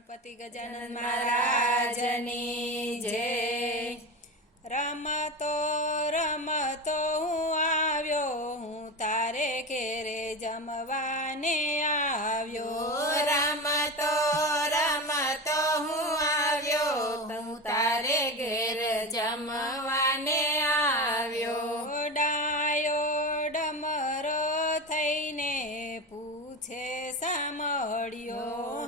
ગણપતિ ગજાનંદ મહારાજની જય રમતો રમતો હું આવ્યો હું તારે ઘેરે જમવાને આવ્યો રમતો રમતો હું આવ્યો હું તારે ઘેર જમવાને આવ્યો ડાયો ડમરો થઈને પૂછે સાંભળ્યો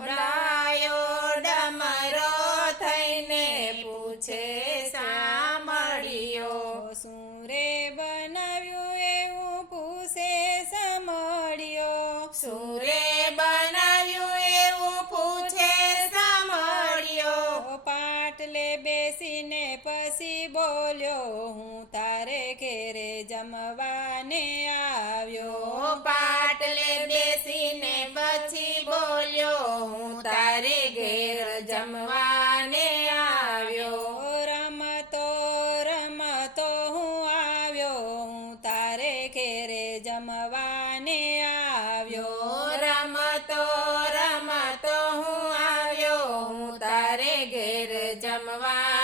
જમવાને આવ્યો પાટલે બેસીને પછી બોલ્યો હું તારે ઘેર જમવાને આવ્યો રમતો રમતો હું આવ્યો હું તારે ઘેરે જમવાને આવ્યો રમતો રમતો હું આવ્યો હું તારે ઘેર જમવા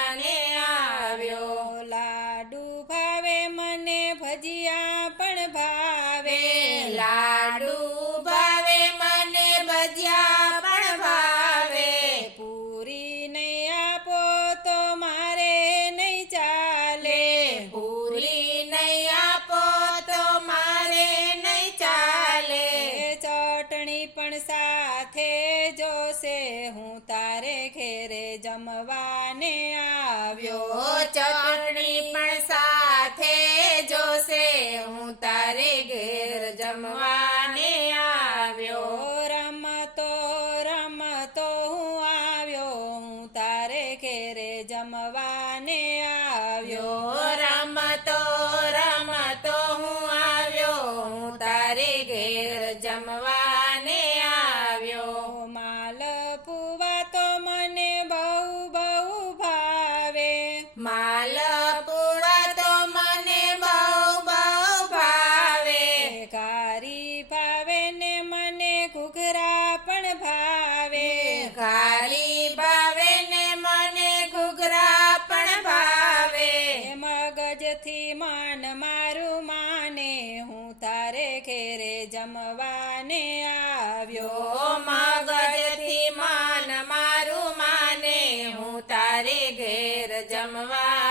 મવાને આવ્યો ચકની પરસાથે જોસે હું તારે ઘેર જમવાને આવ્યો રમતો રમતો હું આવ્યો હું તારે ઘરે જમવાને આવ્યો રમતો રમતો હું આવ્યો હું તારે ઘરે જમ જમવાને આવ્યો મગજથી માન મારું માને હું તારે ઘેર જમવા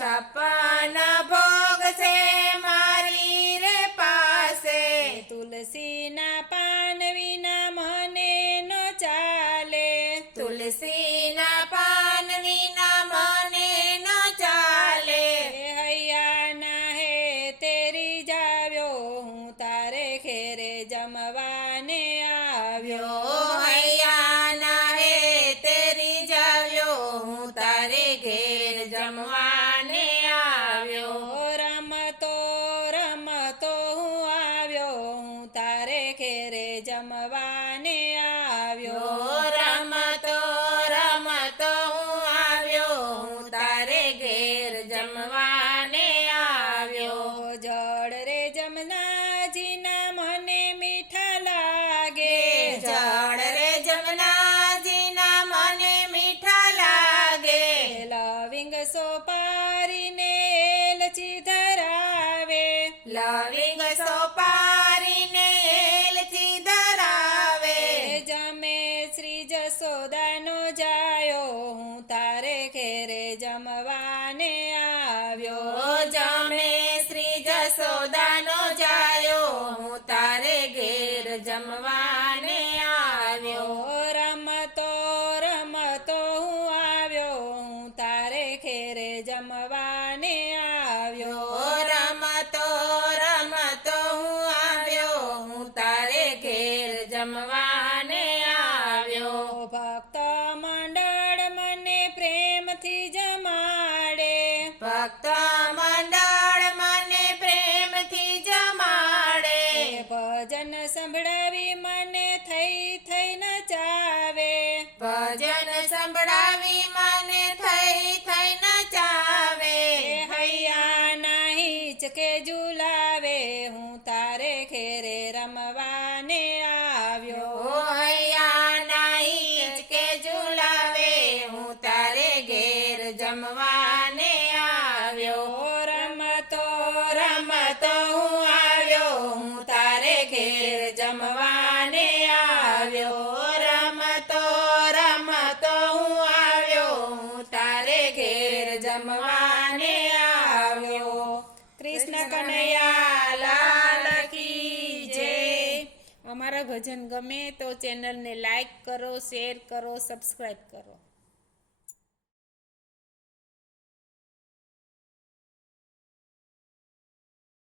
tapana સોદાનો જાયો હું તારે ઘેર જમવાને આવ્યો રમતો રમતો હું આવ્યો હું તારે ઘેર જમવાને આવ્યો રમતો રમતો હું આવ્યો હું તારે ઘેર જમવાને આવ્યો ભક્ત મંડળ મને પ્રેમથી જમાડે ભક્ત અમારા ભજન ગમે તો ચેનલને લાઈક કરો શેર કરો સબસ્ક્રાઈબ કરો